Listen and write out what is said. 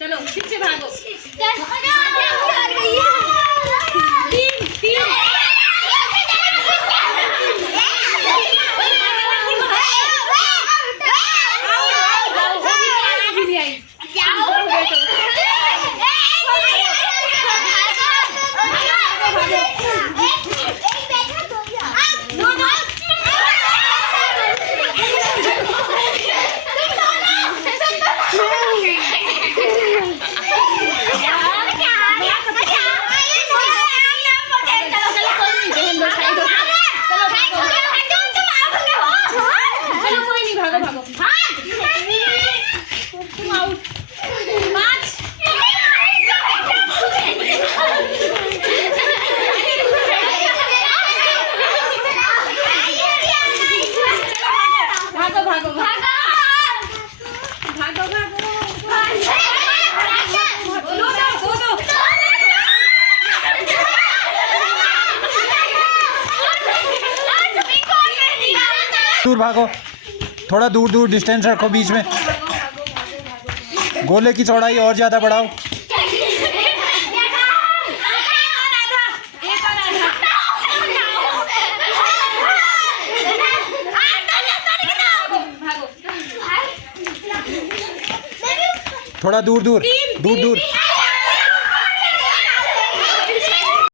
चलो ठीक से भागो। दूर भागो, थोड़ा दूर दूर डिस्टेंस रखो बीच में। गोले की चौड़ाई और ज़्यादा बढ़ाओ। थोड़ा दूर दूर दूर दूर